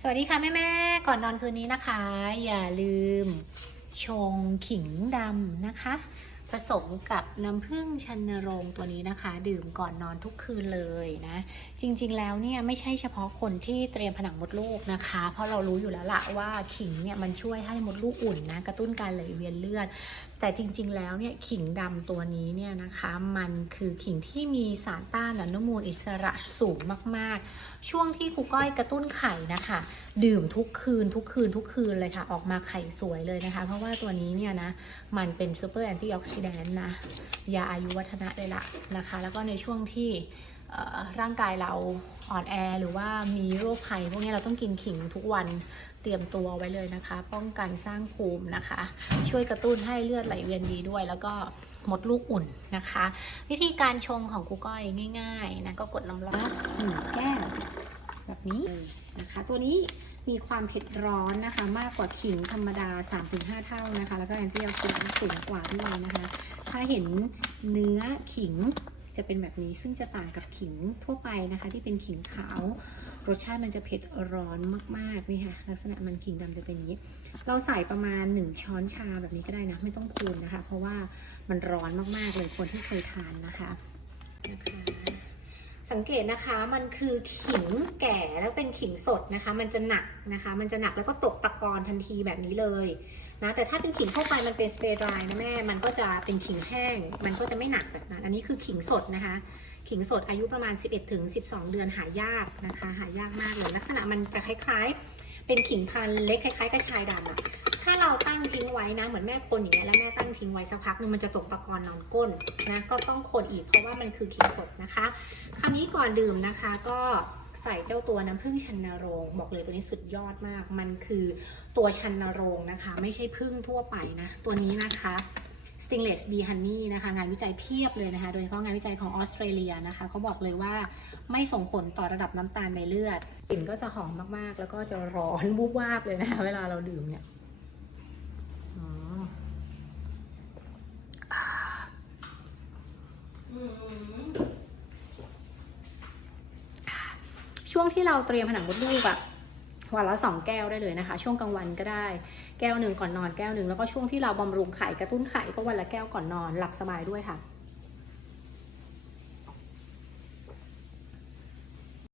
สวัสดีค่ะแม่แม่ก่อนนอนคืนนี้นะคะ อย่าลืมชงขิงดำนะคะ สมกับน้ำผึ้งชันโรงตัวนี้นะคะ ดื่มก่อนนอนทุกคืนเลยนะ จริงๆแล้วเนี่ยไม่ใช่เฉพาะคนที่เตรียมผนังมดลูกนะคะ เพราะเรารู้อยู่แล้วละว่าขิงเนี่ยมันช่วยให้มดลูกอุ่นนะกระตุ้นการไหลเวียนเลือด แต่จริง ๆ แล้วเนี่ยขิงดำตัวนี้เนี่ยนะคะมันคือขิงที่มีสารต้านอนุมูลอิสระสูงมากๆ ช่วงที่ครูก้อยกระตุ้นไข่นะคะ ดื่มทุกคืนทุกคืนทุกคืนเลยค่ะ ออกมาไข่สวยเลยนะคะ เพราะว่าตัวนี้เนี่ยนะ มันเป็นซูเปอร์แอนตี้ออกซิแดนต์นะ ยาอายุวัฒนะเลยละนะคะ แล้วก็ในช่วงที่ร่างกายเราอ่อนแอหรือว่ามีโรคภัยพวกนี้เราต้องกินขิงทุกวันเตรียมตัวไว้เลยนะคะ ป้องกันสร้างภูมินะคะ ช่วยกระตุ้นให้เลือดไหลเวียนดีด้วย แล้วก็มดลูกอุ่นนะคะ วิธีการชงของครูก้อยง่าย ๆนะก็กดน้ำร้อนหนึ่งแก้วแบบนี้นะคะ ตัวนี้ มีความเผ็ดร้อนนะคะ มากกว่าขิงธรรมดา 3-5 เท่านะคะ แล้วก็แอนตี้ออกซิแดนต์สูงกว่าด้วยนะคะ ถ้าเห็นเนื้อขิงจะเป็นแบบนี้ซึ่งจะต่างกับขิงทั่วไปนะคะ ที่เป็นขิงขาว รสชาติมันจะเผ็ดร้อนมากๆนี่ค่ะลักษณะมันขิงดำจะเป็นอย่างนี้ เราใส่ประมาณ 1 ช้อนชาแบบนี้ก็ได้นะ ไม่ต้องคูณนะคะ เพราะว่ามันร้อนมากๆเลยคนที่เคยทานนะคะนะคะ สังเกตนะคะมันคือขิงแก่แล้วเป็นขิงสดนะคะ มันจะหนักนะคะ มันจะหนักแล้วก็ตกตะกอนทันทีแบบนี้เลยนะแต่ถ้าเป็นขิงทั่วไปมันเป็นสเปรย์ดรายนะแม่ มันก็จะเป็นขิงแห้ง มันก็จะไม่หนักแบบนั้น อันนี้คือขิงสดนะคะ ขิงสดอายุประมาณ 11ถึง12 เดือนหายากนะคะ หายากมากเลย ลักษณะมันจะคล้ายๆ เป็นขิงพันเล็กคล้ายๆกระชายดำอะ ถ้าเราตั้งทิ้งไว้นะ เหมือนแม่คนอย่างเงี้ยแล้วแม่ตั้งทิ้งไว้สักพักนึงมันจะตกตะกอนนอนก้นนะก็ต้องคนอีกเพราะว่ามันคือขิงสดนะคะ คราวนี้ก่อนดื่มนะคะ ก็ใส่เจ้าตัวน้ำผึ้งชันนรงบอกเลยตัวนี้สุดยอดมาก มันคือตัวชันนรงนะคะ ไม่ใช่ผึ้งทั่วไปนะ ตัวนี้นะคะ Stingless Bee Honey นะคะงานวิจัยเพียบเลยนะคะ โดยเฉพาะงานวิจัยของออสเตรเลียนะคะเขาบอกเลยว่าไม่ส่งผลต่อระดับน้ำตาลในเลือดกลิ่นก็จะหอมมากๆ แล้วก็จะร้อนวูบวาบเลยนะคะเวลาเราดื่มเนี่ย ช่วงที่เราเตรียมผนังมดลูกอะวันละสองแก้วได้เลยนะคะ ช่วงกลางวันก็ได้แก้วหนึ่งก่อนนอนแก้วหนึ่งแล้วก็ช่วงที่เราบำรุงไข่กระตุ้นไข่ก็วันละแก้วก่อนนอนหลับสบายด้วยค่ะ